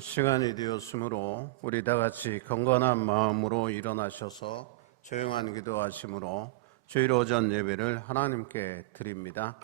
시간이 되었으므로 우리 다 같이 경건한 마음으로 일어나셔서 조용한 기도하심으로 주일 오전 예배를 하나님께 드립니다.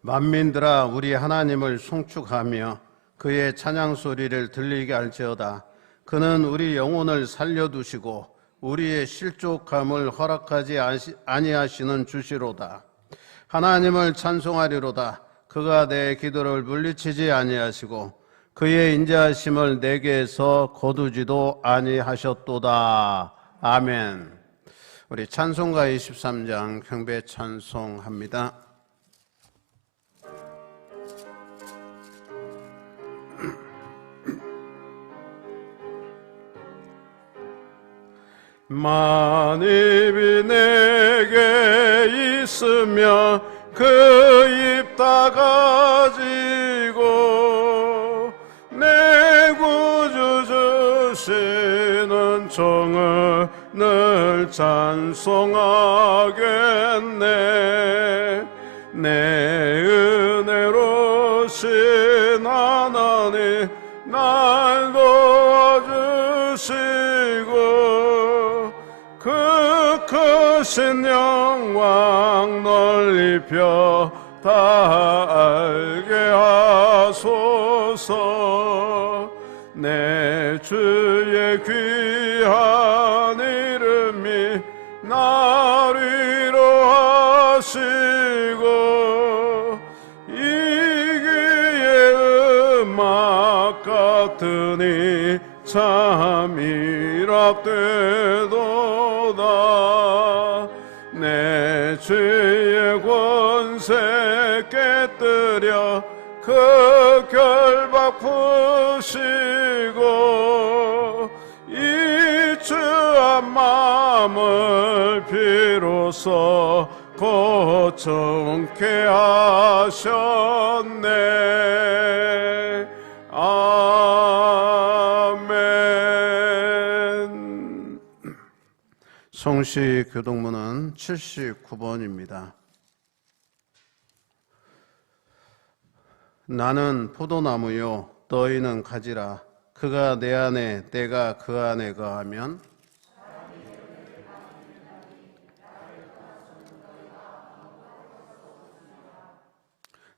만민들아 우리 하나님을 송축하며 그의 찬양 소리를 들리게 할지어다. 그는 우리 영혼을 살려두시고 우리의 실족함을 허락하지 아니하시는 주시로다. 하나님을 찬송하리로다. 그가 내 기도를 물리치지 아니하시고 그의 인자하심을 내게서 거두지도 아니하셨도다. 아멘. 우리 찬송가 23장 경배 찬송합니다. 만입이 내게 있으며 그 입 다 가지고 내 구주 주시는 정을 늘 찬송하겠네. 내 은혜로신 하나님 날 도와주시고 그 크신 영광 널리 펴 다 알게 하소서. 내 주의 귀한 이름이 날 위로하시고 이 귀의 음악 같으니 참 이락되도다. 내 주의 권세 깨뜨려 그 결박 푸시고 이 주한 마음을 비로소 고청케 하셨네. 아멘. 송시 교동문은 79번입니다. 나는 포도나무요 너희는 가지라. 그가 내 안에 내가 그 안에 거하면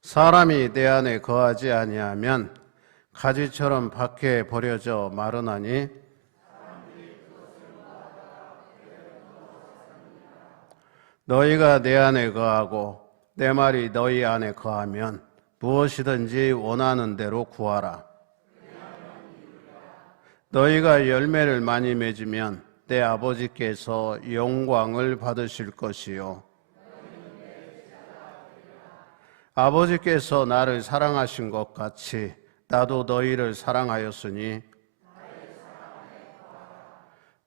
사람이 내 안에 거하지 아니하면 가지처럼 밖에 버려져 마르나니 너희가 내 안에 거하고 내 말이 너희 안에 거하면 무엇이든지 원하는 대로 구하라. 너희가 열매를 많이 맺으면 내 아버지께서 영광을 받으실 것이요 아버지께서 나를 사랑하신 것 같이 나도 너희를 사랑하였으니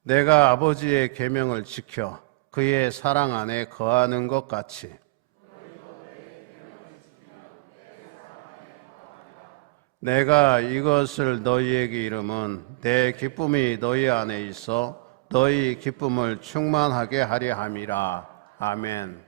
내가 아버지의 계명을 지켜 그의 사랑 안에 거하는 것 같이 내가 이것을 너희에게 이름은 내 기쁨이 너희 안에 있어 너희 기쁨을 충만하게 하려 함이라. 아멘.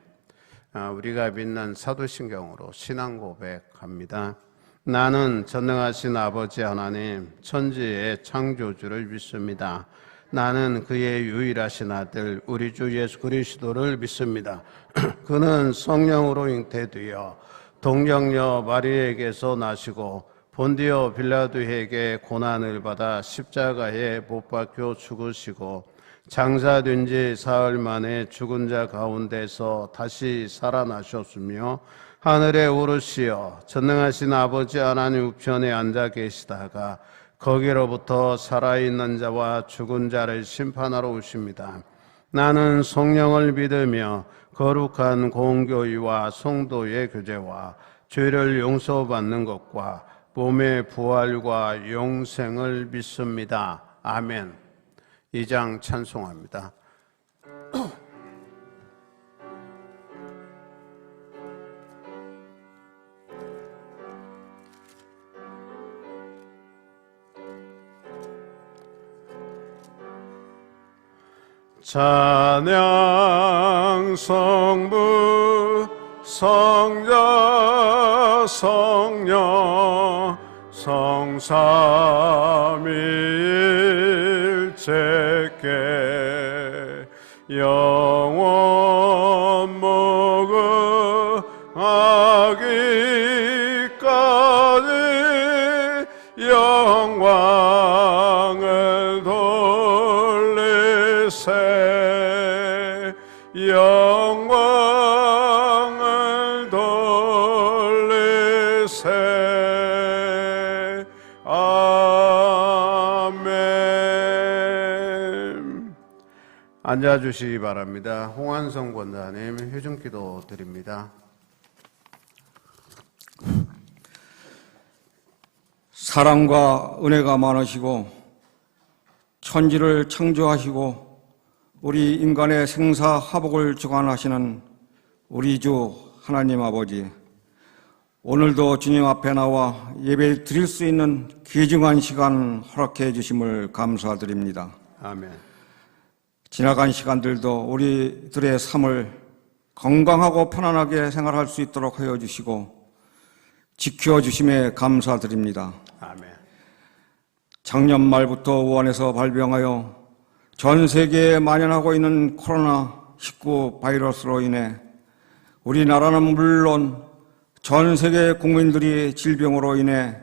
우리가 믿는 사도신경으로 신앙 고백합니다. 나는 전능하신 아버지 하나님 천지의 창조주를 믿습니다. 나는 그의 유일하신 아들 우리 주 예수 그리스도를 믿습니다. 그는 성령으로 잉태되어 동정녀 마리에게서 나시고 본디오 빌라도에게 고난을 받아 십자가에 못 박혀 죽으시고 장사된 지 사흘 만에 죽은 자 가운데서 다시 살아나셨으며 하늘에 오르시어 전능하신 아버지 하나님 우편에 앉아 계시다가 거기로부터 살아있는 자와 죽은 자를 심판하러 오십니다. 나는 성령을 믿으며 거룩한 공교회와 성도의 교제와 죄를 용서받는 것과 몸의 부활과 영생을 믿습니다. 아멘. 2장 찬송합니다. 찬양 성부 성자 성령 성삼위일체께 영원 무궁하기까지 영광을 돌리세 영광을 돌리세 아멘. 앉아주시기 바랍니다. 홍한성 권사님 회중기도 드립니다. 사랑과 은혜가 많으시고 천지를 창조하시고 우리 인간의 생사화복을 주관하시는 우리 주 하나님 아버지, 오늘도 주님 앞에 나와 예배 드릴 수 있는 귀중한 시간 허락해 주심을 감사드립니다. 아멘. 지나간 시간들도 우리들의 삶을 건강하고 편안하게 생활할 수 있도록 하여 주시고 지켜주심에 감사드립니다. 아멘. 작년 말부터 우한에서 발병하여 전 세계에 만연하고 있는 코로나19 바이러스로 인해 우리나라는 물론 전 세계 국민들이 질병으로 인해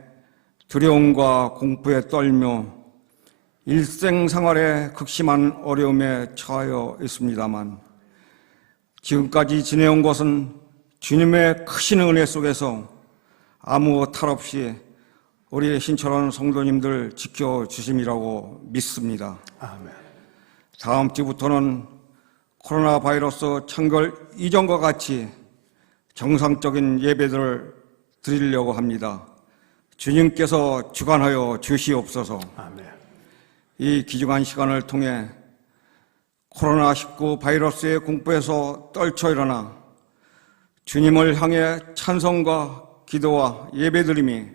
두려움과 공포에 떨며 일생생활에 극심한 어려움에 처하여 있습니다만 지금까지 지내온 것은 주님의 크신 은혜 속에서 아무 탈 없이 우리 신철원 성도님들 지켜주심이라고 믿습니다. 아멘. 다음 주부터는 코로나 바이러스 청결 이전과 같이 정상적인 예배들을 드리려고 합니다. 주님께서 주관하여 주시옵소서. 아멘. 이 귀중한 시간을 통해 코로나19 바이러스의 공포에서 떨쳐 일어나 주님을 향해 찬송과 기도와 예배드림이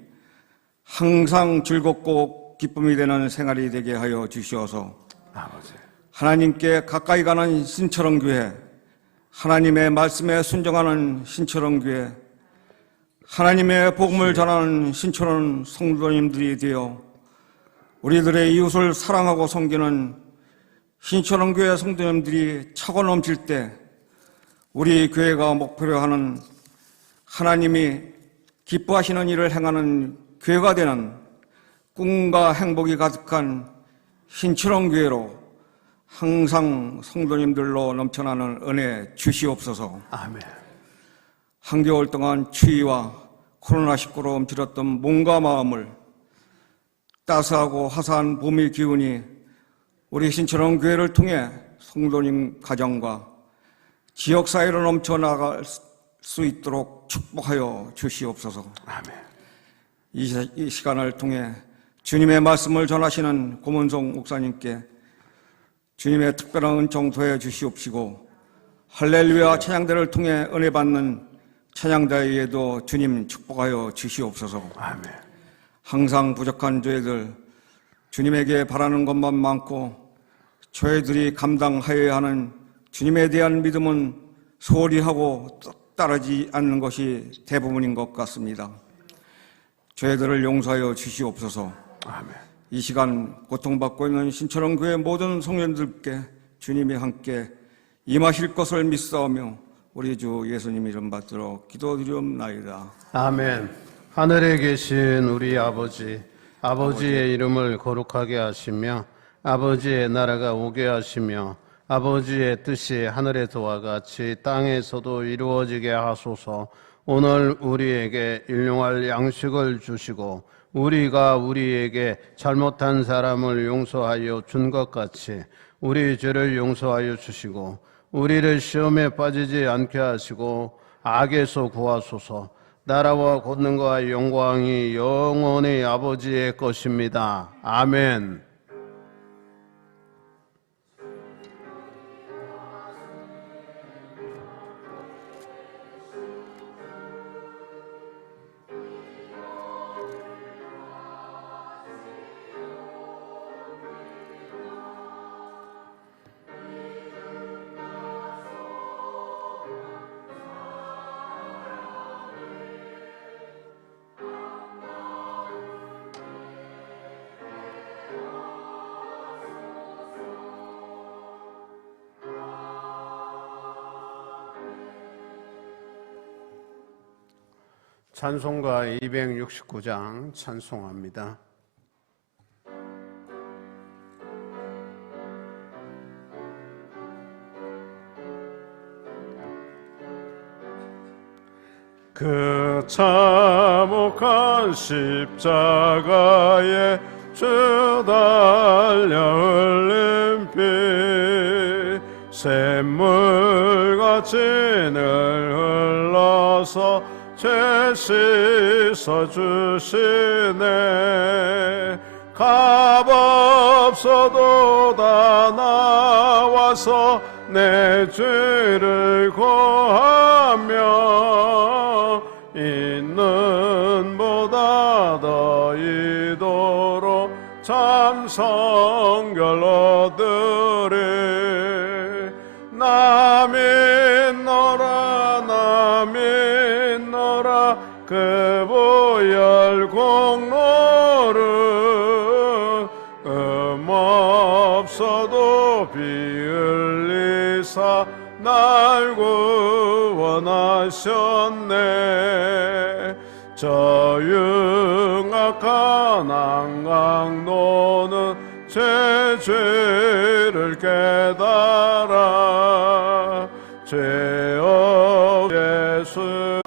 항상 즐겁고 기쁨이 되는 생활이 되게 하여 주시어서 아버지. 하나님께 가까이 가는 신철원교회, 하나님의 말씀에 순종하는 신철원교회, 하나님의 복음을 전하는 신철원 성도님들이 되어 우리들의 이웃을 사랑하고 섬기는 신철원교회 성도님들이 차고 넘칠 때 우리 교회가 목표로 하는 하나님이 기뻐하시는 일을 행하는 교회가 되는 꿈과 행복이 가득한 신철원교회로 항상 성도님들로 넘쳐나는 은혜 주시옵소서. 아멘. 한겨울 동안 추위와 코로나19로 움츠렸던 몸과 마음을 따스하고 화사한 봄의 기운이 우리 신철원 교회를 통해 성도님 가정과 지역사회로 넘쳐나갈 수 있도록 축복하여 주시옵소서. 아멘. 이 시간을 통해 주님의 말씀을 전하시는 고문성 목사님께 주님의 특별한 은총 더해 주시옵시고 할렐루야 찬양대를 통해 은혜 받는 찬양대회에도 주님 축복하여 주시옵소서. 아멘. 항상 부족한 저희들 주님에게 바라는 것만 많고 저희들이 감당하여야 하는 주님에 대한 믿음은 소홀히 하고 따르지 않는 것이 대부분인 것 같습니다. 저희들을 용서하여 주시옵소서. 아멘. 이 시간 고통받고 있는 신철원 교회 모든 성도님들께 주님이 함께 임하실 것을 믿사오며 우리 주 예수님 이름 받들어 기도드리옵나이다. 아멘. 하늘에 계신 우리 아버지, 아버지의 이름을 거룩하게 하시며 아버지의 나라가 오게 하시며 아버지의 뜻이 하늘에서와 같이 땅에서도 이루어지게 하소서. 오늘 우리에게 일용할 양식을 주시고 우리가 우리에게 잘못한 사람을 용서하여 준 것 같이 우리 죄를 용서하여 주시고 우리를 시험에 빠지지 않게 하시고 악에서 구하소서. 나라와 권능과 영광이 영원히 아버지의 것입니다. 아멘. 찬송가 269장 찬송합니다. 그 참혹한 십자가에 주 달려 흘린 피 샘물같이 늘 흘러서 죄 씻어 주시네. 값없어도 다 나와서 내 죄를 고하며 있는 보다 더 이도록 참 성결 얻으리. 나 믿노라 나 믿노라 그 보혈 공로를 없어도 피 흘리사 날 구원하셨네. 저 흉악한 한강노는 제 죄를 깨달아 죄업 예수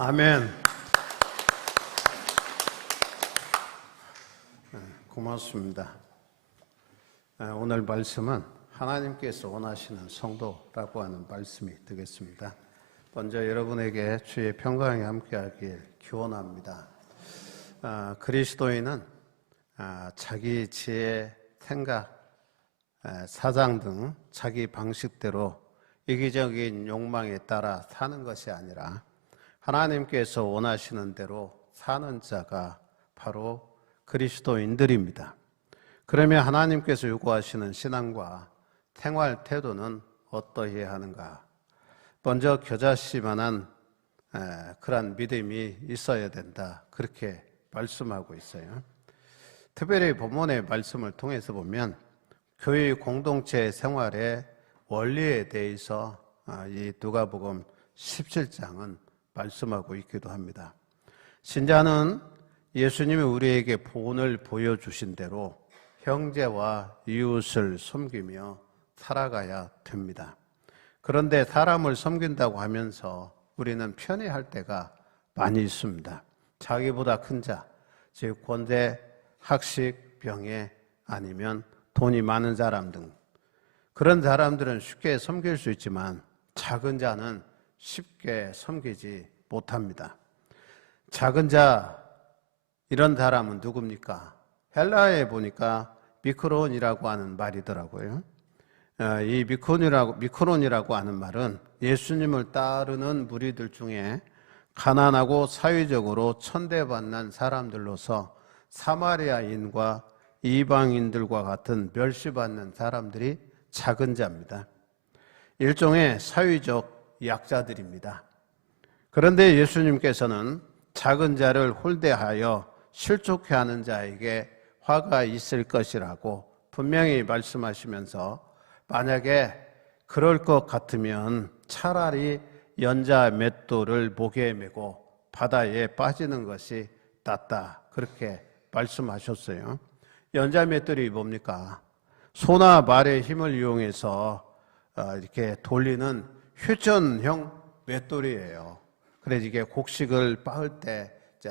아멘. 고맙습니다. 오늘 말씀은 하나님께서 원하시는 성도라고 하는 말씀이 되겠습니다. 먼저 여러분에게 주의 평강이 함께하길 기원합니다. 그리스도인은 자기 지혜, 생각, 사상 등 자기 방식대로 이기적인 욕망에 따라 사는 것이 아니라 하나님께서 원하시는 대로 사는 자가 바로 그리스도인들입니다. 그러면 하나님께서 요구하시는 신앙과 생활 태도는 어떠해야 하는가? 먼저 겨자씨만한 그런 믿음이 있어야 된다. 그렇게 말씀하고 있어요. 특별히 본문의 말씀을 통해서 보면 교회 공동체 생활의 원리에 대해서 이 누가복음 17장은 말씀하고 있기도 합니다. 신자는 예수님이 우리에게 본을 보여주신 대로 형제와 이웃을 섬기며 살아가야 됩니다. 그런데 사람을 섬긴다고 하면서 우리는 편애할 때가 많이 있습니다. 자기보다 큰 자, 즉 권세, 학식, 병에 아니면 돈이 많은 사람 등 그런 사람들은 쉽게 섬길 수 있지만 작은 자는 쉽게 섬기지 못합니다. 작은 자 이런 사람은 누굽니까? 헬라에 보니까 미크론이라고 하는 말이더라고요. 이 미크론이라고 하는 말은 예수님을 따르는 무리들 중에 가난하고 사회적으로 천대받는 사람들로서 사마리아인과 이방인들과 같은 멸시받는 사람들이 작은 자입니다. 일종의 사회적 약자들입니다. 그런데 예수님께서는 작은 자를 홀대하여 실족해 하는 자에게 화가 있을 것이라고 분명히 말씀하시면서 만약에 그럴 것 같으면 차라리 연자 맷돌을 목에 메고 바다에 빠지는 것이 낫다. 그렇게 말씀하셨어요. 연자 맷돌이 뭡니까? 소나 말의 힘을 이용해서 이렇게 돌리는 회전형 맷돌이에요. 그래서 이게 곡식을 빻을 때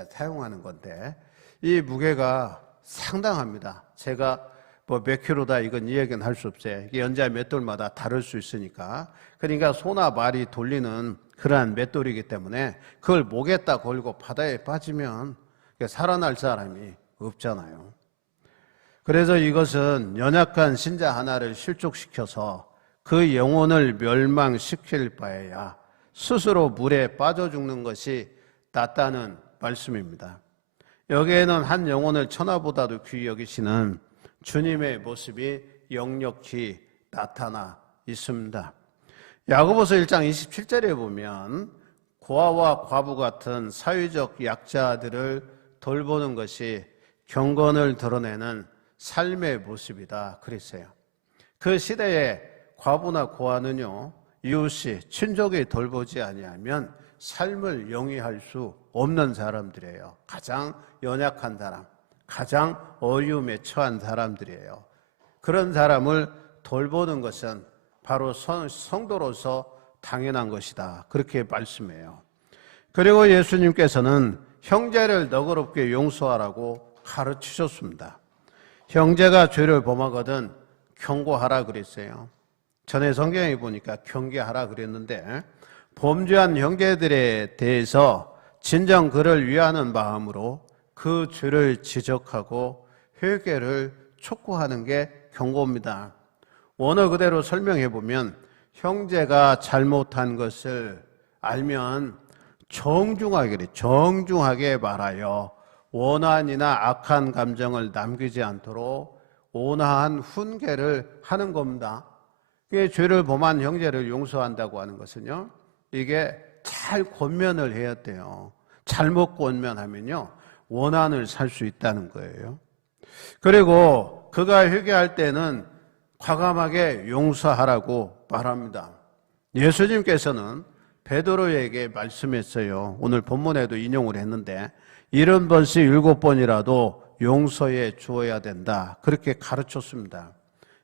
사용하는 건데 이 무게가 상당합니다. 제가 뭐 몇 킬로다 이건 이 얘기는 할 수 없어요. 이게 연자 맷돌마다 다를 수 있으니까. 그러니까 소나 말이 돌리는 그러한 맷돌이기 때문에 그걸 목에다 걸고 바다에 빠지면 살아날 사람이 없잖아요. 그래서 이것은 연약한 신자 하나를 실족시켜서 그 영혼을 멸망시킬 바에야 스스로 물에 빠져 죽는 것이 낫다는 말씀입니다. 여기에는 한 영혼을 천하보다도 귀히 여기시는 주님의 모습이 역력히 나타나 있습니다. 야고보서 1장 27절에 보면 고아와 과부 같은 사회적 약자들을 돌보는 것이 경건을 드러내는 삶의 모습이다 그랬어요. 그 시대에 과부나 고아는요 이웃이 친족이 돌보지 아니하면 삶을 영위할 수 없는 사람들이에요. 가장 연약한 사람, 가장 어려움에 처한 사람들이에요. 그런 사람을 돌보는 것은 바로 성도로서 당연한 것이다. 그렇게 말씀해요. 그리고 예수님께서는 형제를 너그럽게 용서하라고 가르치셨습니다. 형제가 죄를 범하거든 경고하라 그랬어요. 전에 성경에 보니까 경계하라 그랬는데 범죄한 형제들에 대해서 진정 그를 위하는 마음으로 그 죄를 지적하고 회개를 촉구하는 게 경고입니다. 원어 그대로 설명해 보면 형제가 잘못한 것을 알면 정중하게 말하여 원한이나 악한 감정을 남기지 않도록 온화한 훈계를 하는 겁니다. 이게 죄를 범한 형제를 용서한다고 하는 것은요, 이게 잘 권면을 해야 돼요. 잘못 권면하면요, 원한을 살 수 있다는 거예요. 그리고 그가 회개할 때는 과감하게 용서하라고 말합니다. 예수님께서는 베드로에게 말씀했어요. 오늘 본문에도 인용을 했는데 70번씩 7번이라도 용서해 주어야 된다. 그렇게 가르쳤습니다.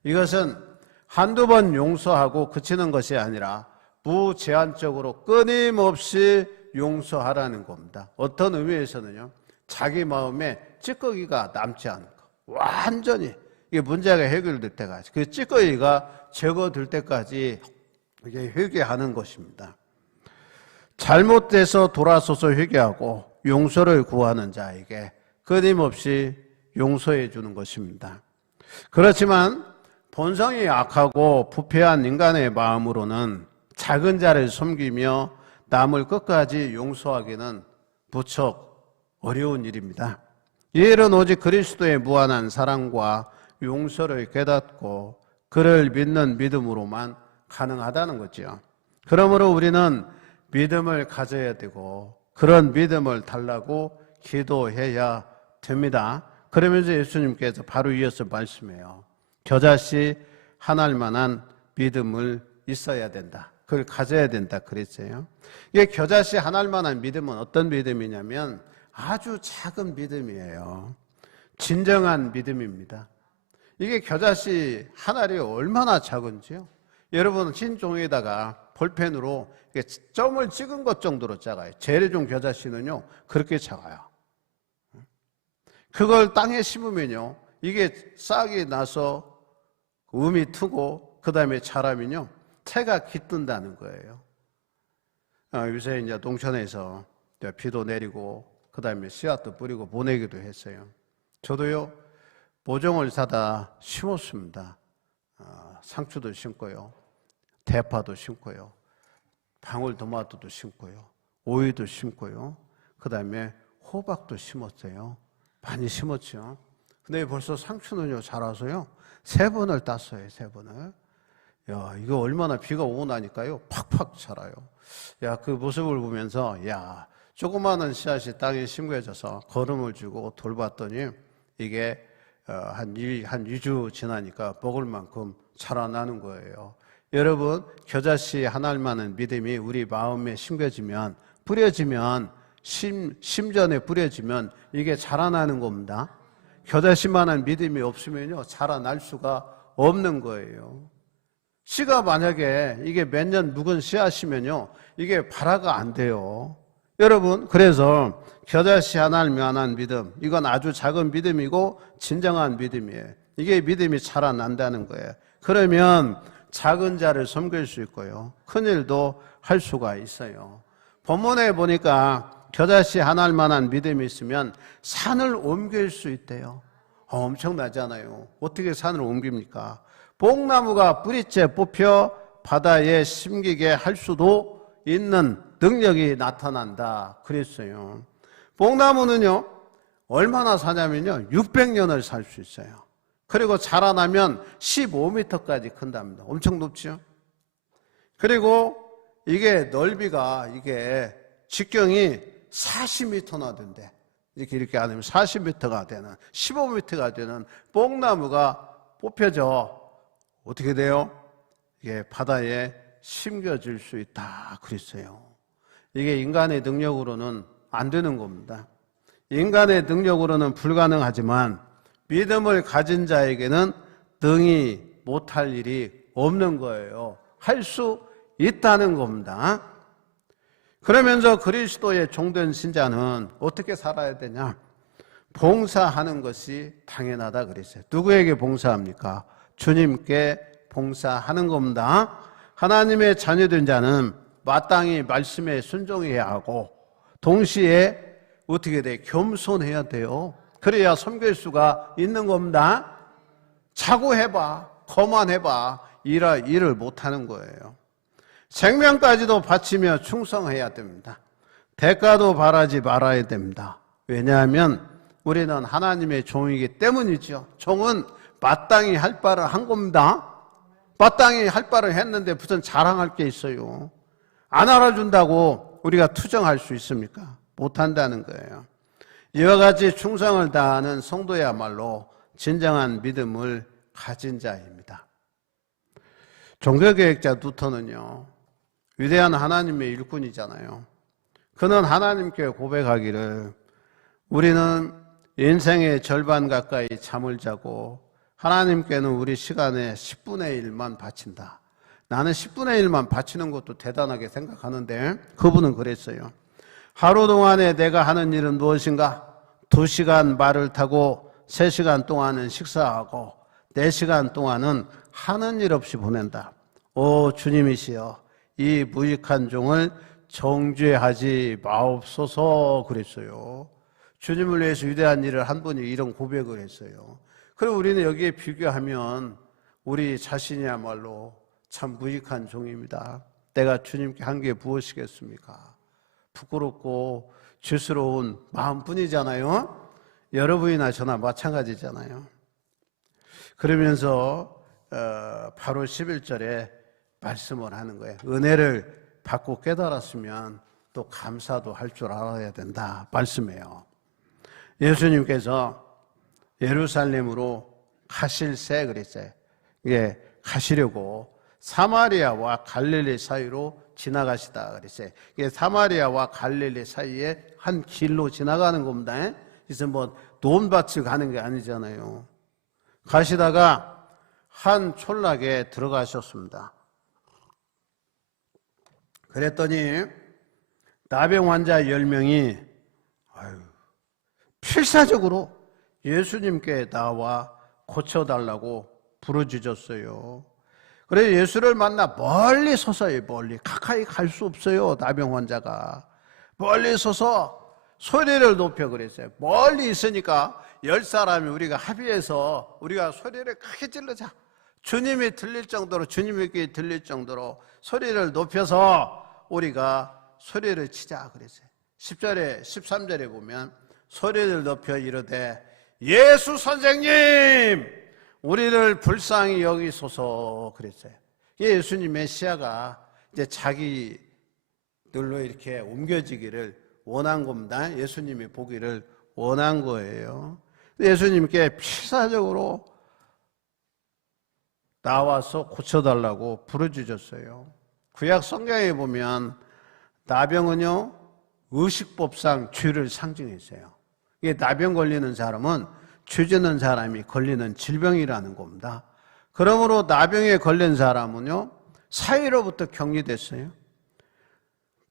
이것은 한두 번 용서하고 그치는 것이 아니라 무제한적으로 끊임없이 용서하라는 겁니다. 어떤 의미에서는요, 자기 마음에 찌꺼기가 남지 않은 거, 완전히 이게 문제가 해결될 때까지, 그 찌꺼기가 제거될 때까지 이게 회개하는 것입니다. 잘못돼서 돌아서서 회개하고 용서를 구하는 자에게 끊임없이 용서해 주는 것입니다. 그렇지만 본성이 악하고 부패한 인간의 마음으로는 작은 자를 섬기며 남을 끝까지 용서하기는 무척 어려운 일입니다. 이 일은 오직 그리스도의 무한한 사랑과 용서를 깨닫고 그를 믿는 믿음으로만 가능하다는 거죠. 그러므로 우리는 믿음을 가져야 되고 그런 믿음을 달라고 기도해야 됩니다. 그러면서 예수님께서 바로 이어서 말씀해요. 겨자씨 하나일 만한 믿음을 있어야 된다. 그걸 가져야 된다 그랬어요. 이게 겨자씨 하나일 만한 믿음은 어떤 믿음이냐면 아주 작은 믿음이에요. 진정한 믿음입니다. 이게 겨자씨 하나이 얼마나 작은지요? 여러분 흰 종이에다가 볼펜으로 점을 찍은 것 정도로 작아요. 제일 좋은 겨자씨는요 그렇게 작아요. 그걸 땅에 심으면요 이게 싹이 나서 음이 트고 그 다음에 자라면요 태가 깃든다는 거예요. 요새 이제 농촌에서 비도 내리고 그 다음에 씨앗도 뿌리고 보내기도 했어요. 저도요 모종을 사다 심었습니다. 상추도 심고요, 대파도 심고요, 방울토마토도 심고요, 오이도 심고요, 그 다음에 호박도 심었어요. 많이 심었죠. 근데 벌써 상추는요 자라서요 3번을 땄어요. 3번을. 야, 이거 얼마나 비가 오고 나니까요 팍팍 자라요. 야, 그 모습을 보면서 야, 조그마한 씨앗이 땅에 심겨져서 거름을 주고 돌봤더니 이게 한 2주 지나니까 먹을 만큼 자라나는 거예요. 여러분, 겨자씨 하나만한 믿음이 우리 마음에 심겨지면, 뿌려지면, 심전에 뿌려지면 이게 자라나는 겁니다. 겨자씨만한 믿음이 없으면요 자라날 수가 없는 거예요. 씨가 만약에 이게 몇 년 묵은 씨앗이면요 이게 발화가 안 돼요. 여러분, 그래서 겨자씨 하나만한 믿음, 이건 아주 작은 믿음이고 진정한 믿음이에요. 이게 믿음이 자라난다는 거예요. 그러면 작은 자를 섬길 수 있고요 큰 일도 할 수가 있어요. 본문에 보니까 겨자씨 하나만한 믿음이 있으면 산을 옮길 수 있대요. 엄청나잖아요. 어떻게 산을 옮깁니까? 뽕나무가 뿌리째 뽑혀 바다에 심기게 할 수도 있는 능력이 나타난다 그랬어요. 뽕나무는요 얼마나 사냐면요 600년을 살 수 있어요. 그리고 자라나면 15m까지 큰답니다. 엄청 높죠. 그리고 이게 넓이가 이게 직경이 40m나 된대. 이렇게 안 하면 40m가 되는 15m가 되는 뽕나무가 뽑혀져 어떻게 돼요? 이게 바다에 심겨질 수 있다 그랬어요. 이게 인간의 능력으로는 안 되는 겁니다. 인간의 능력으로는 불가능하지만 믿음을 가진 자에게는 능히 못할 일이 없는 거예요. 할 수 있다는 겁니다. 그러면서 그리스도의 종된 신자는 어떻게 살아야 되냐? 봉사하는 것이 당연하다 그랬어요. 누구에게 봉사합니까? 주님께 봉사하는 겁니다. 하나님의 자녀된 자는 마땅히 말씀에 순종해야 하고 동시에 어떻게 돼? 겸손해야 돼요. 그래야 섬길 수가 있는 겁니다. 자고 해봐, 거만해봐, 일을 못하는 거예요. 생명까지도 바치며 충성해야 됩니다. 대가도 바라지 말아야 됩니다. 왜냐하면 우리는 하나님의 종이기 때문이죠. 종은 마땅히 할 바를 한 겁니다. 마땅히 할 바를 했는데 무슨 자랑할 게 있어요. 안 알아준다고 우리가 투정할 수 있습니까? 못한다는 거예요. 이와 같이 충성을 다하는 성도야말로 진정한 믿음을 가진 자입니다. 종교개혁자 누턴은요 위대한 하나님의 일꾼이잖아요. 그는 하나님께 고백하기를 우리는 인생의 절반 가까이 잠을 자고 하나님께는 우리 시간의 10분의 1만 바친다. 나는 10분의 1만 바치는 것도 대단하게 생각하는데 그분은 그랬어요. 하루 동안에 내가 하는 일은 무엇인가? 2시간 말을 타고 3시간 동안은 식사하고 4시간 동안은 하는 일 없이 보낸다. 오 주님이시여, 이 무익한 종을 정죄하지 마옵소서 그랬어요. 주님을 위해서 위대한 일을 한 분이 이런 고백을 했어요. 그럼 우리는 여기에 비교하면 우리 자신이야말로 참 무익한 종입니다. 내가 주님께 한 게 무엇이겠습니까? 부끄럽고 죄스러운 마음뿐이잖아요. 여러분이나 저나 마찬가지잖아요. 그러면서 바로 11절에 말씀을 하는 거예요. 은혜를 받고 깨달았으면 또 감사도 할 줄 알아야 된다 말씀해요. 예수님께서 예루살렘으로 가실새 그랬어요. 이게 가시려고 사마리아와 갈릴리 사이로 지나가시다 그랬어요. 이게 사마리아와 갈릴리 사이에 한 길로 지나가는 겁니다. 그래서 뭐 논밭을 가는 게 아니잖아요. 가시다가 한 촌락에 들어가셨습니다. 그랬더니 나병 환자 10명이 필사적으로 예수님께 나와 고쳐달라고 부르짖었어요. 그래서 예수를 만나 멀리 서서히, 멀리 가까이 갈 수 없어요. 나병 환자가 멀리 서서 소리를 높여 그랬어요. 멀리 있으니까 10사람이 우리가 합의해서 우리가 소리를 크게 질러자. 주님이 들릴 정도로, 주님에게 들릴 정도로 소리를 높여서 우리가 소리를 치자 그랬어요. 10절에 13절에 보면 소리를 높여 이르되 예수 선생님 우리를 불쌍히 여기소서 그랬어요. 예수님 메시아가 이제 자기들로 이렇게 옮겨지기를 원한 겁니다. 예수님이 보기를 원한 거예요. 예수님께 필사적으로 나와서 고쳐달라고 부르짖었어요. 구약 성경에 보면 나병은요 의식법상 죄를 상징했어요. 이게 나병 걸리는 사람은 죄 짓는 사람이 걸리는 질병이라는 겁니다. 그러므로 나병에 걸린 사람은요 사회로부터 격리됐어요.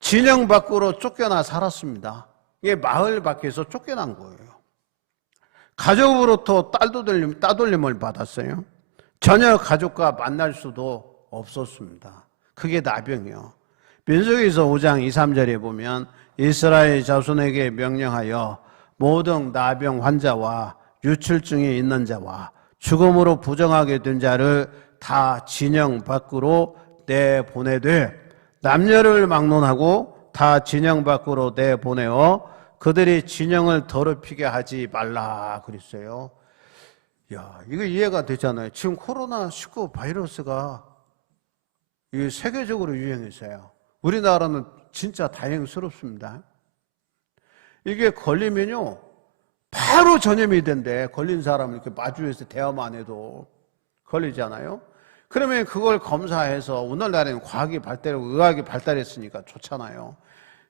진영 밖으로 쫓겨나 살았습니다. 이게 마을 밖에서 쫓겨난 거예요. 가족으로부터 따돌림을 받았어요. 전혀 가족과 만날 수도 없었습니다. 그게 나병이요. 민수기서 5장 2, 3절에 보면 이스라엘 자손에게 명령하여 모든 나병 환자와 유출증이 있는 자와 죽음으로 부정하게 된 자를 다 진영 밖으로 내보내되 남녀를 막론하고 다 진영 밖으로 내보내어 그들이 진영을 더럽히게 하지 말라 그랬어요. 야, 이거 이해가 되잖아요. 지금 코로나19 바이러스가 이게 세계적으로 유행했어요. 우리나라는 진짜 다행스럽습니다. 이게 걸리면요 바로 전염이 된대. 걸린 사람을 이렇게 마주해서 대화만 해도 걸리잖아요. 그러면 그걸 검사해서 오늘날에는 과학이 발달하고 의학이 발달했으니까 좋잖아요.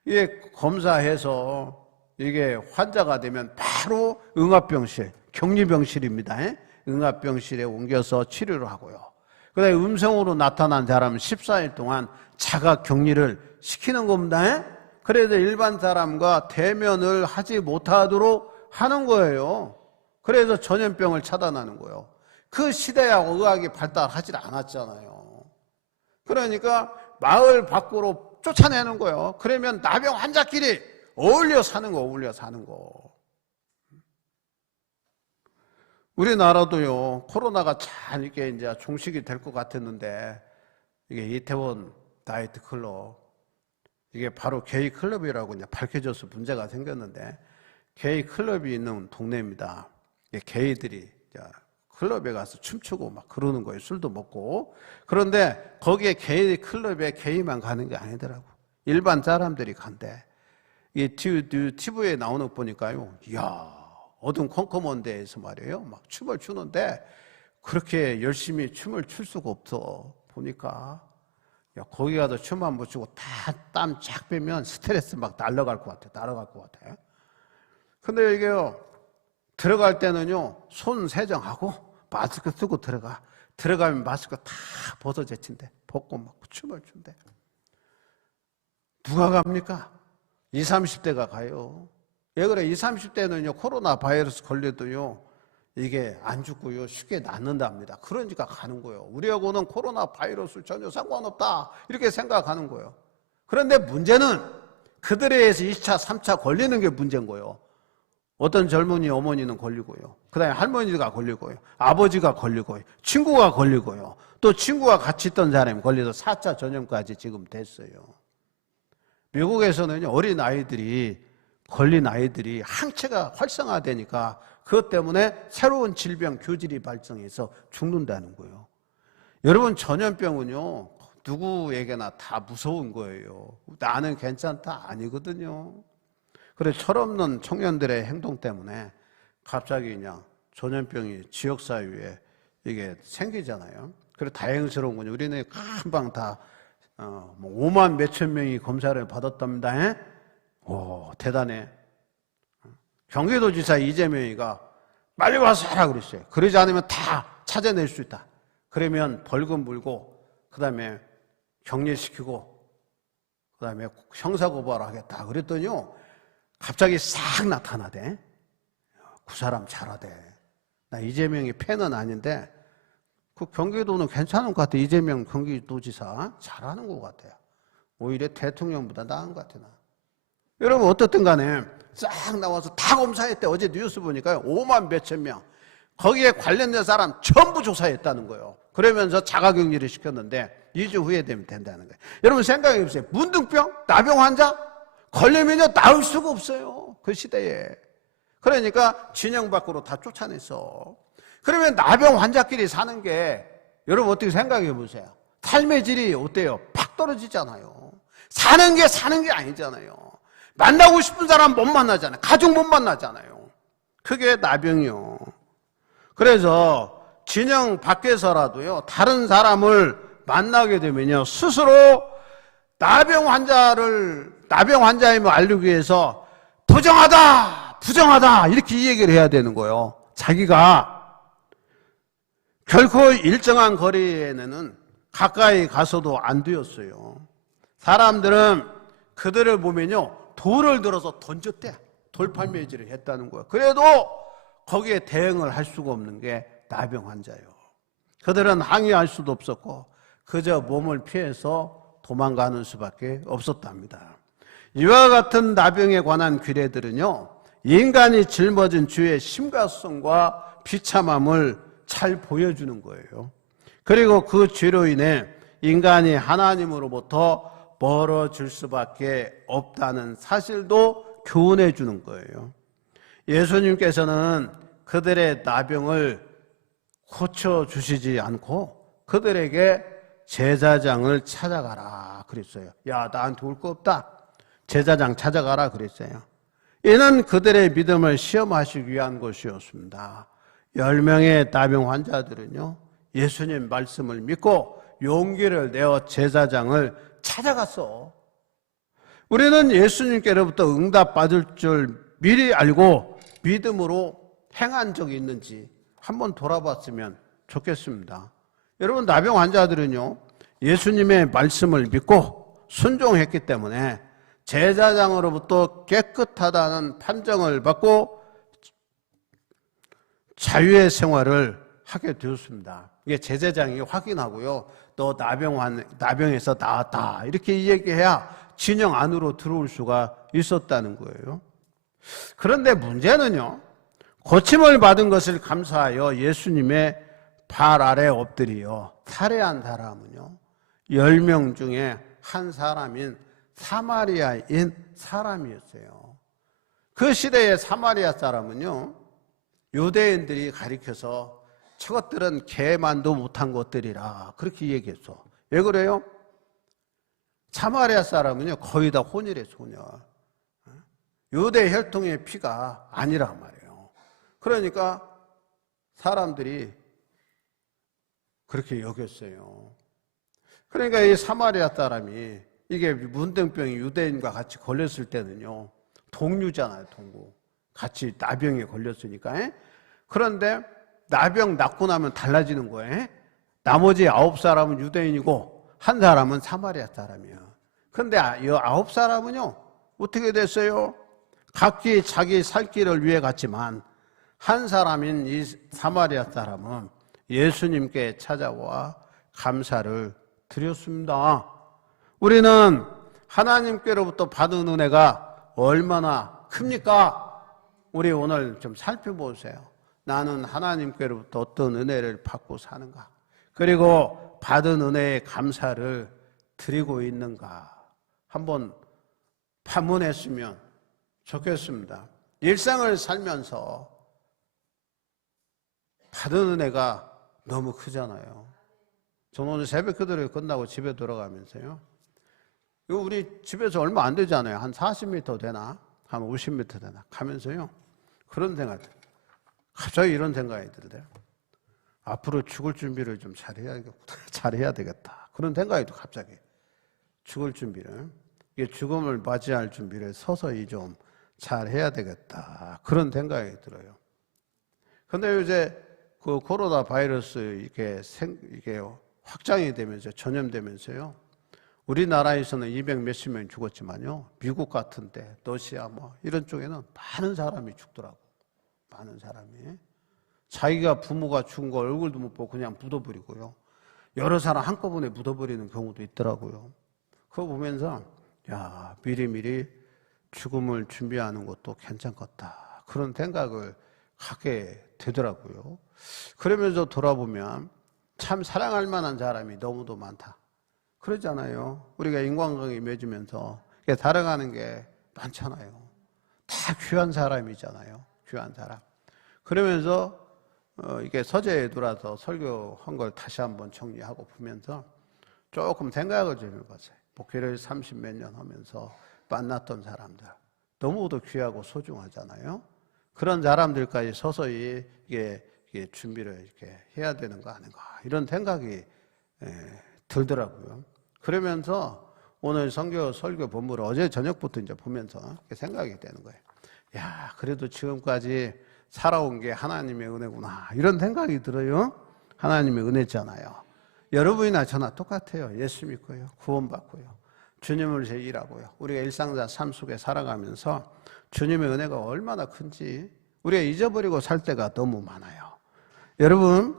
이게 검사해서 이게 환자가 되면 바로 응압병실, 격리병실입니다. 응압병실에 옮겨서 치료를 하고요. 그다음에 음성으로 나타난 사람은 14일 동안 자가 격리를 시키는 겁니다. 그래서 일반 사람과 대면을 하지 못하도록 하는 거예요. 그래서 전염병을 차단하는 거예요. 그 시대하고 의학이 발달하지 않았잖아요. 그러니까 마을 밖으로 쫓아내는 거예요. 그러면 나병 환자끼리 어울려 사는 거. 우리나라도요, 코로나가 잘 이렇게 이제 종식이 될 것 같았는데, 이게 이태원 나이트 클럽, 이게 바로 게이 클럽이라고 이제 밝혀져서 문제가 생겼는데, 게이 클럽이 있는 동네입니다. 게이들이 클럽에 가서 춤추고 막 그러는 거예요. 술도 먹고. 그런데 거기에 게이 클럽에 게이만 가는 게 아니더라고. 일반 사람들이 간대. 이 TV에 나오는 거 보니까요, 이야, 어두운 컴컴한 데에서 말이에요. 막 춤을 추는데 그렇게 열심히 춤을 출 수가 없어. 보니까. 야, 거기 가서 춤 안 못 추고 다 땀 쫙 빼면 스트레스 막 날아갈 것 같아. 근데 이게요, 들어갈 때는요, 손 세정하고 마스크 쓰고 들어가면 마스크 다 벗어 제친대. 벗고 막 춤을 춘대. 누가 갑니까? 20, 30대가 가요. 왜 그래? 20, 30대는요, 코로나 바이러스 걸려도요, 이게 안 죽고요, 쉽게 낫는답니다. 그러니까 가는 거예요. 우리하고는 코로나 바이러스 전혀 상관없다. 이렇게 생각하는 거예요. 그런데 문제는 그들에 의해서 2차, 3차 걸리는 게 문제인 거예요. 어떤 젊은이 어머니는 걸리고요. 그 다음에 할머니가 걸리고요. 아버지가 걸리고요. 친구가 걸리고요. 또 친구가 같이 있던 사람이 걸려서 4차 전염까지 지금 됐어요. 미국에서는 어린 아이들이 걸린 아이들이 항체가 활성화되니까 그것 때문에 새로운 질병 교질이 발생해서 죽는다는 거예요. 여러분, 전염병은요, 누구에게나 다 무서운 거예요. 나는 괜찮다 아니거든요. 그래서 철없는 청년들의 행동 때문에 갑자기 그냥 전염병이 지역사회에 이게 생기잖아요. 그래서 다행스러운 건요, 우리는 금방 다 5만 몇천 명이 검사를 받았답니다. 오, 대단해. 경기도지사 이재명이가 빨리 와서 하라 그랬어요. 그러지 않으면 다 찾아낼 수 있다. 그러면 벌금 물고, 그 다음에 격리시키고, 그 다음에 형사고발을 하겠다. 그랬더니요, 갑자기 싹 나타나대. 그 사람 잘하대. 나 이재명이 팬은 아닌데, 그 경기도는 괜찮은 것 같아. 이재명 경기도지사 잘하는 것 같아요. 오히려 대통령보다 나은 것 같아. 나. 여러분, 어떻든 간에 싹 나와서 다 검사했대. 어제 뉴스 보니까요, 5만 몇천 명. 거기에 관련된 사람 전부 조사했다는 거예요. 그러면서 자가격리를 시켰는데 2주 후에 되면 된다는 거예요. 여러분, 생각해 보세요. 문둥병, 나병 환자 걸리면요, 나을 수가 없어요. 그 시대에. 그러니까 진영 밖으로 다 쫓아냈어. 그러면 나병 환자끼리 사는 게, 여러분 어떻게 생각해 보세요. 삶의 질이 어때요? 팍 떨어지잖아요. 사는 게 아니잖아요. 만나고 싶은 사람 못 만나잖아요. 가족 못 만나잖아요. 그게 나병이요. 그래서 진영 밖에서라도요, 다른 사람을 만나게 되면요, 스스로 나병 환자임을 알리기 위해서 부정하다 이렇게 이 얘기를 해야 되는 거예요. 자기가 결코 일정한 거리에는 가까이 가서도 안 되었어요. 사람들은 그들을 보면요, 돌을 들어서 던졌대. 돌팔매질을 했다는 거예요. 그래도 거기에 대응을 할 수가 없는 게 나병 환자예요. 그들은 항의할 수도 없었고 그저 몸을 피해서 도망가는 수밖에 없었답니다. 이와 같은 나병에 관한 규례들은요, 인간이 짊어진 죄의 심각성과 비참함을 잘 보여주는 거예요. 그리고 그 죄로 인해 인간이 하나님으로부터 멀어질 수밖에 없다는 사실도 교훈해 주는 거예요. 예수님께서는 그들의 나병을 고쳐주시지 않고 그들에게 제사장을 찾아가라 그랬어요. 야, 나한테 올 거 없다. 제사장 찾아가라 그랬어요. 이는 그들의 믿음을 시험하시기 위한 것이었습니다. 10명의 나병 환자들은요, 예수님 말씀을 믿고 용기를 내어 제사장을 찾아갔어. 우리는 예수님께로부터 응답받을 줄 미리 알고 믿음으로 행한 적이 있는지 한번 돌아봤으면 좋겠습니다. 여러분, 나병 환자들은요, 예수님의 말씀을 믿고 순종했기 때문에 제사장으로부터 깨끗하다는 판정을 받고 자유의 생활을 하게 되었습니다. 이게 제사장이 확인하고요, 너 나병에서 나았다 이렇게 얘기해야 진영 안으로 들어올 수가 있었다는 거예요. 그런데 문제는요, 고침을 받은 것을 감사하여 예수님의 발 아래 엎드려 살해한 사람은요, 10명 중에 한 사람인 사마리아인 사람이었어요. 그 시대의 사마리아 사람은요, 유대인들이 가리켜서 저것들은 개만도 못한 것들이라 그렇게 얘기했어. 왜 그래요? 사마리아 사람은요, 거의 다 혼혈이에요, 혼혈. 유대 혈통의 피가 아니란 말이에요. 그러니까 사람들이 그렇게 여겼어요. 그러니까 이 사마리아 사람이, 이게 문둥병이 유대인과 같이 걸렸을 때는요, 동류잖아요, 동무. 같이 나병에 걸렸으니까. 그런데 나병 낫고 나면 달라지는 거예요. 나머지 9사람은 유대인이고 한 사람은 사마리아 사람이에요. 그런데 이 9사람은요, 어떻게 됐어요? 각기 자기 살 길을 위해 갔지만 한 사람인 이 사마리아 사람은 예수님께 찾아와 감사를 드렸습니다. 우리는 하나님께로부터 받은 은혜가 얼마나 큽니까? 우리 오늘 좀 살펴보세요. 나는 하나님께로부터 어떤 은혜를 받고 사는가? 그리고 받은 은혜에 감사를 드리고 있는가? 한번 판문했으면 좋겠습니다. 일상을 살면서 받은 은혜가 너무 크잖아요. 저는 오늘 새벽 기도를 끝나고 집에 돌아가면서요. 이거 우리 집에서 얼마 안 되잖아요. 한 40m 되나? 한 50m 되나? 가면서요. 그런 생각, 갑자기 이런 생각이 들어요. 앞으로 죽을 준비를 좀 잘해야 되겠다. 그런 생각이 또 갑자기. 죽을 준비를. 이게 죽음을 맞이할 준비를 서서히 좀 잘해야 되겠다. 그런 생각이 들어요. 근데 요새 그 코로나 바이러스 이게 확장이 되면서 전염되면서요. 우리나라에서는 200 몇십 명이 죽었지만요. 미국 같은데 러시아 뭐 이런 쪽에는 많은 사람이 죽더라고. 많은 사람이. 자기가 부모가 죽은 거 얼굴도 못 보고 그냥 묻어버리고요. 여러 사람 한꺼번에 묻어버리는 경우도 있더라고요. 그거 보면서 야, 미리미리 죽음을 준비하는 것도 괜찮겠다. 그런 생각을 갖게 되더라고요. 그러면서 돌아보면 참 사랑할 만한 사람이 너무도 많다. 그러잖아요. 우리가 인간관계 맺으면서 살아가는 게 많잖아요. 다 귀한 사람이잖아요. 귀한 사람. 그러면서 이게 서재에 들어와서 설교한 걸 다시 한번 정리하고 보면서 조금 생각을 좀 해봤어요. 목회를 30 몇 년 하면서 만났던 사람들. 너무도 귀하고 소중하잖아요. 그런 사람들까지 서서히 이게 준비를 이렇게 해야 되는 거 아닌가. 이런 생각이 들더라고요. 그러면서 오늘 설교 본문을 어제 저녁부터 이제 보면서 생각이 되는 거예요. 야, 그래도 지금까지 살아온 게 하나님의 은혜구나. 이런 생각이 들어요. 하나님의 은혜잖아요. 여러분이나 저나 똑같아요. 예수 믿고요. 구원받고요. 주님을 제일하고요. 우리가 일상자 삶 속에 살아가면서 주님의 은혜가 얼마나 큰지 우리가 잊어버리고 살 때가 너무 많아요. 여러분,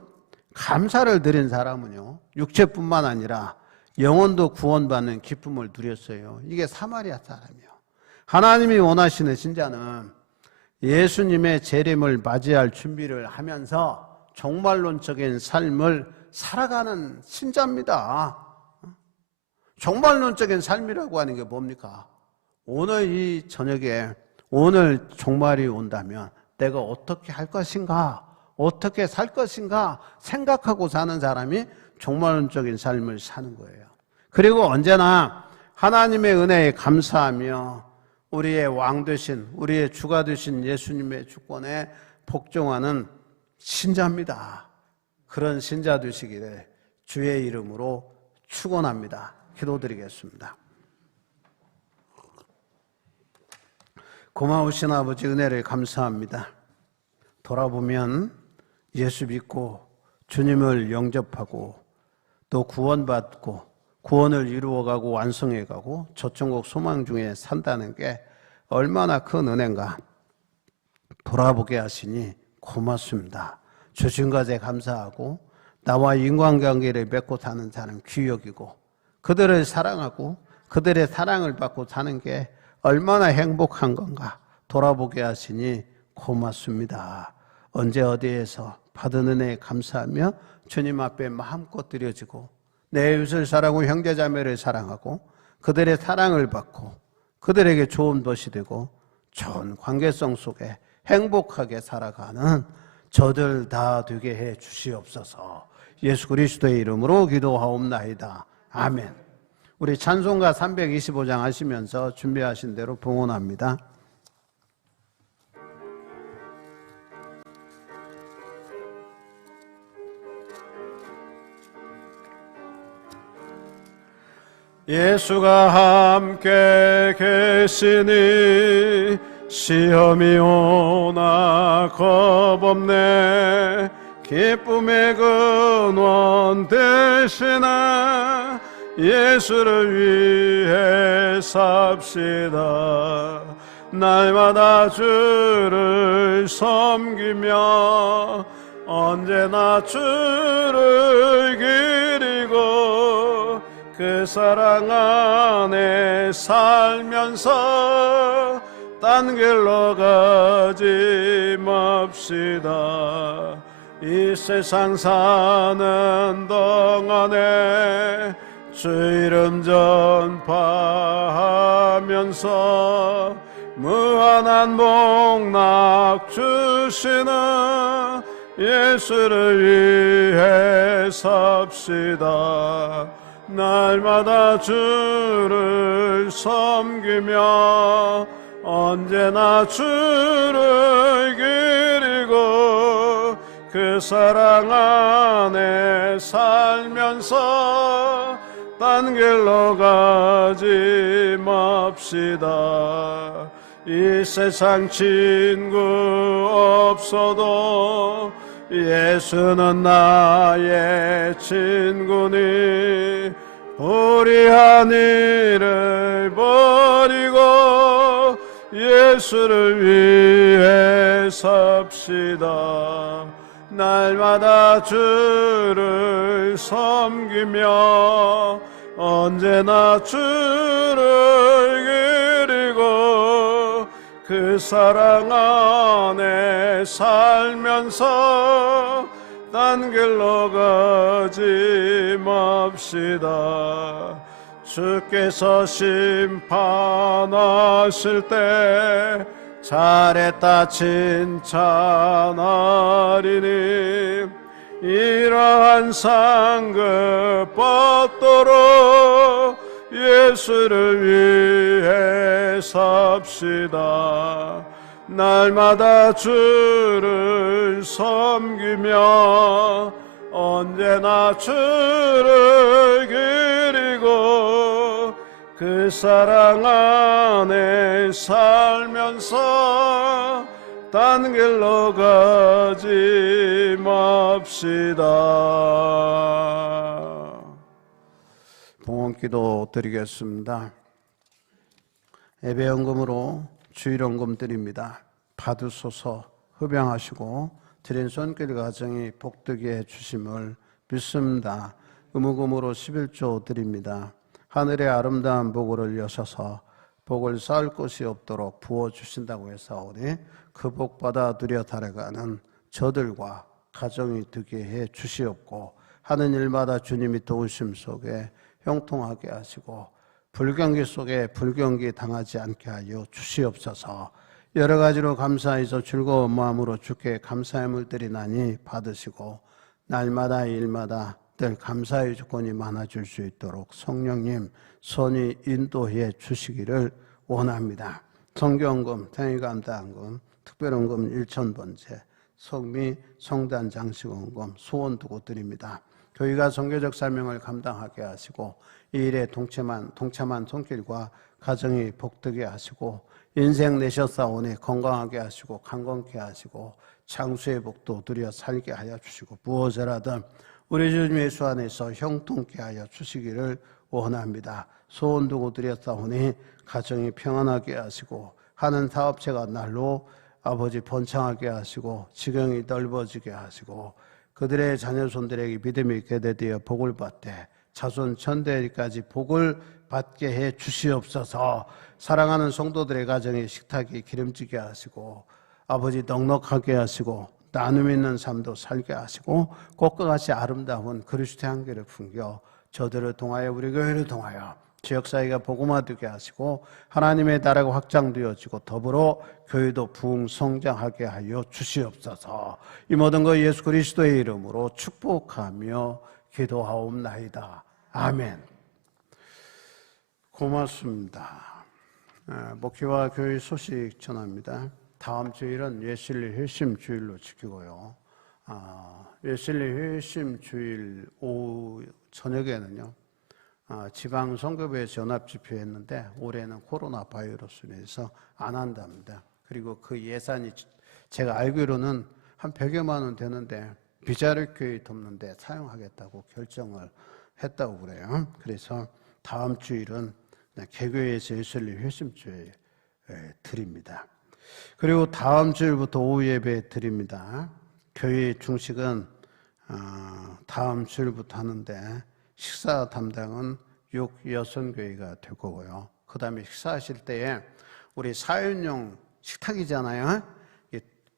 감사를 드린 사람은요, 육체뿐만 아니라 영혼도 구원받는 기쁨을 누렸어요. 이게 사마리아 사람이에요. 하나님이 원하시는 신자는 예수님의 재림을 맞이할 준비를 하면서 종말론적인 삶을 살아가는 신자입니다. 종말론적인 삶이라고 하는 게 뭡니까? 오늘 이 저녁에 오늘 종말이 온다면 내가 어떻게 할 것인가, 어떻게 살 것인가 생각하고 사는 사람이 종말론적인 삶을 사는 거예요. 그리고 언제나 하나님의 은혜에 감사하며 우리의 왕 되신, 우리의 주가 되신 예수님의 주권에 복종하는 신자입니다. 그런 신자 되시기를 주의 이름으로 축원합니다. 기도드리겠습니다. 고마우신 아버지, 은혜를 감사합니다. 돌아보면 예수 믿고 주님을 영접하고 또 구원받고 구원을 이루어가고 완성해가고 저천국 소망 중에 산다는 게 얼마나 큰 은혜인가 돌아보게 하시니 고맙습니다. 주신 것에 감사하고 나와 인간관계를 맺고 사는 사람 귀히 여기고 그들을 사랑하고 그들의 사랑을 받고 사는 게 얼마나 행복한 건가 돌아보게 하시니 고맙습니다. 언제 어디에서 받은 은혜에 감사하며 주님 앞에 마음껏 드려지고 내 이웃을 사랑하고 형제자매를 사랑하고 그들의 사랑을 받고 그들에게 좋은 것이 되고 좋은 관계성 속에 행복하게 살아가는 저들 다 되게 해 주시옵소서. 예수 그리스도의 이름으로 기도하옵나이다. 아멘. 우리 찬송가 325장 하시면서 준비하신 대로 봉헌합니다. 예수가 함께 계시니 시험이 오나 겁없네. 기쁨의 근원 되시나 예수를 위해 삽시다. 날마다 주를 섬기며 언제나 주를 기리고 그 사랑 안에 살면서 딴 길로 가지 맙시다. 이 세상 사는 동안에 주 이름 전파하면서 무한한 복락 주시는 예수를 위해 삽시다. 날마다 주를 섬기며 언제나 주를 기리고 그 사랑 안에 살면서 딴 길로 가지 맙시다. 이 세상 친구 없어도 예수는 나의 친구니 불의한 일을 버리고 예수를 위해 삽시다. 날마다 주를 섬기며 언제나 주를 기리고 그 사랑 안에 살면서 딴 길로 가지 맙시다. 주께서 심판하실 때 잘했다 칭찬하리니 이러한 상급 받도록 예수를 위해 삽시다. 날마다 주를 섬기며 언제나 주를 기리고 그 사랑 안에 살면서 딴 길로 가지 맙시다. 봉헌기도 드리겠습니다. 예배연금으로 주일원금 드립니다. 받으소서. 흡양하시고 드린 손길 가정이 복되게 해주심을 믿습니다. 의무금으로 11조 드립니다. 하늘의 아름다운 복을 여셔서 복을 쌓을 곳이 없도록 부어주신다고 해사오니 그 복 받아 누려 달아가는 저들과 가정이 되게 해 주시옵고 하는 일마다 주님이 도우심 속에 형통하게 하시고 불경기 속에 불경기 당하지 않게 하여 주시옵소서. 여러 가지로 감사해서 즐거운 마음으로 주께 감사의 물들이나니 받으시고 날마다 일마다 늘 감사의 조건이 많아질 수 있도록 성령님 선히 인도해 주시기를 원합니다. 성경금, 생일감사한금, 특별원금 1,000번째, 성미, 성단 장식원금, 소원 두고 드립니다. 교회가 선교적 사명을 감당하게 하시고 이 일에 동참한 손길과 가정이 복되게 하시고 인생 내셨사오니 건강하게 하시고 강건케 하시고 장수의 복도 누려 살게 하여 주시고 무엇이라든 우리 주님 예수 안에서 형통케 하여 주시기를 원합니다. 소원 두고 드렸사오니 가정이 평안하게 하시고 하는 사업체가 날로 아버지 번창하게 하시고 지경이 넓어지게 하시고 그들의 자녀손들에게 믿음이 있게 되어 복을 받되 자손 천대까지 복을 받게 해 주시옵소서. 사랑하는 성도들의 가정에 식탁이 기름지게 하시고 아버지 넉넉하게 하시고 나눔 있는 삶도 살게 하시고 꽃과 같이 아름다운 그리스도의 향기를 풍겨 저들을 통하여 우리 교회를 통하여 지역사회가 복음화되게 하시고 하나님의 나라가 확장되어지고 더불어 교회도 부흥성장하게 하여 주시옵소서. 이 모든 것 예수 그리스도의 이름으로 축복하며 기도하옵나이다. 아멘. 고맙습니다. 목회와 교회 소식 전합니다. 다음 주일은 예슬리 회심 주일로 지키고요. 예슬리 회심 주일 오후 저녁에는요. 지방 선교회 전합 집회했는데 올해는 코로나 바이러스로 해서 안 한답니다. 그리고 그 예산이 제가 알기로는 한 100여만 원 되는데 비자력 교회 돕는데 사용하겠다고 결정을 했다고 그래요. 그래서 다음 주일은 개교에서 예술리 회심주일 드립니다. 그리고 다음 주일부터 오후 예배 드립니다. 교회 중식은 다음 주일부터 하는데 식사 담당은 6교회가 될 거고요. 그 다음에 식사하실 때에 우리 4인용 식탁이잖아요.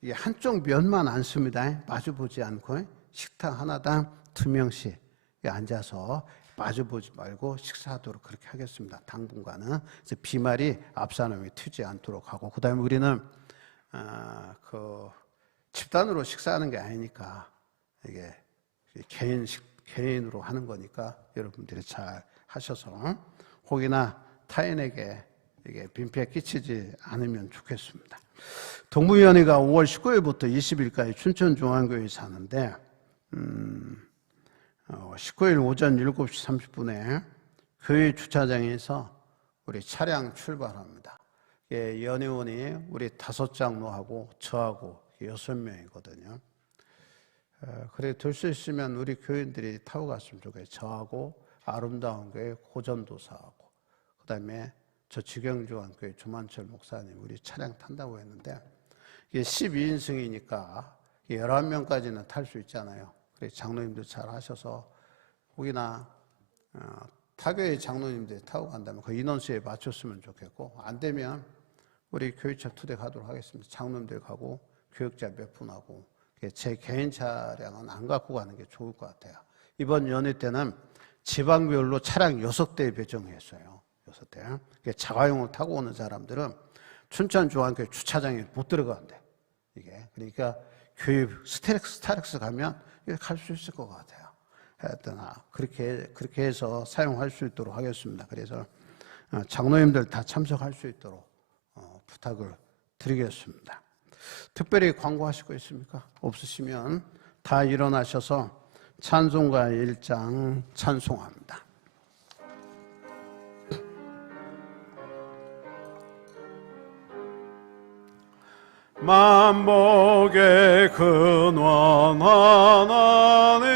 이게 한쪽 면만 안 씁니다. 마주보지 않고 식탁 하나당 2명씩 앉아서 마주보지 말고 식사하도록 그렇게 하겠습니다. 당분간은. 그래서 비말이 앞사람이 튀지 않도록 하고, 그 다음에 우리는 그 집단으로 식사하는 게 아니니까 이게 개인으로 하는 거니까 여러분들이 잘 하셔서 혹이나 타인에게 이게 빈패 끼치지 않으면 좋겠습니다. 동부위원회가 5월 19일부터 20일까지 춘천중앙교회에 사는데 19일 오전 7시 30분에 교회 주차장에서 우리 차량 출발합니다. 연회원이 우리 5장로하고 저하고 6명이거든요. 그래 될 수 있으면 우리 교인들이 타고 갔으면 좋겠어요. 저하고 아름다운 교회 고전도사하고 그 다음에 저 지경중앙교회 조만철 목사님 우리 차량 탄다고 했는데 이게 12인승이니까 11명까지는 탈 수 있잖아요. 그래 장로님들 잘 하셔서 혹이나 타교회 장로님들이 타고 간다면 그 인원수에 맞췄으면 좋겠고, 안 되면 우리 교회차 2대 가도록 하겠습니다. 장로님들 가고 교육자 몇 분하고 제 개인 차량은 안 갖고 가는 게 좋을 것 같아요. 이번 연회 때는 지방별로 차량 6대 배정했어요. 6대. 자가용을 타고 오는 사람들은 춘천중앙교회 주차장에 못 들어간대. 이게 그러니까 교회 스타렉스 가면 갈 수 있을 것 같아요. 하여튼 그렇게 해서 사용할 수 있도록 하겠습니다. 그래서 장로님들 다 참석할 수 있도록 부탁을 드리겠습니다. 특별히 광고하실 거 있습니까? 없으시면 다 일어나셔서 찬송가 1장 찬송합니다. 만복의 근원 하나님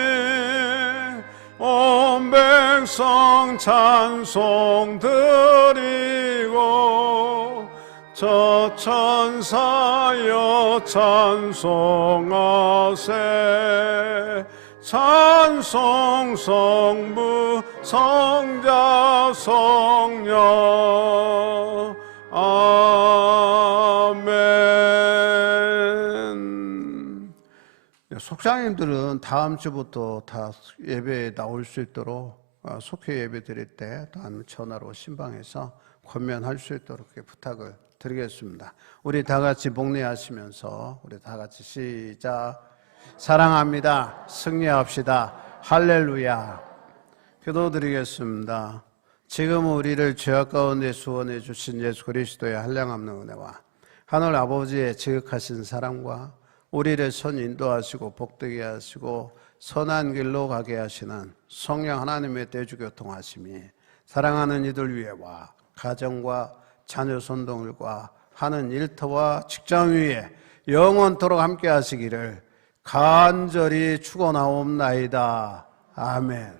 온 백성 찬송 드리고 저 천사여 찬송하세 찬송 성부 성자 성령 아멘. 속장님들은 다음 주부터 다 예배에 나올 수 있도록 속회 예배 드릴 때 또는 전화로 신방해서 권면할 수 있도록 부탁을 드리겠습니다. 우리 다 같이 목례하시면서 우리 다 같이 시작. 사랑합니다. 승리합시다. 할렐루야. 기도드리겠습니다. 지금 우리를 죄악 가운데 구원해 주신 예수 그리스도의 한량없는 은혜와 하늘 아버지의 지극하신 사랑과 우리를 선 인도하시고 복되게 하시고 선한 길로 가게 하시는 성령 하나님의 대주교통하심이 사랑하는 이들 위에와 가정과 자녀 손동들과 하는 일터와 직장 위에 영원토록 함께 하시기를 간절히 축원하옵나이다. 아멘.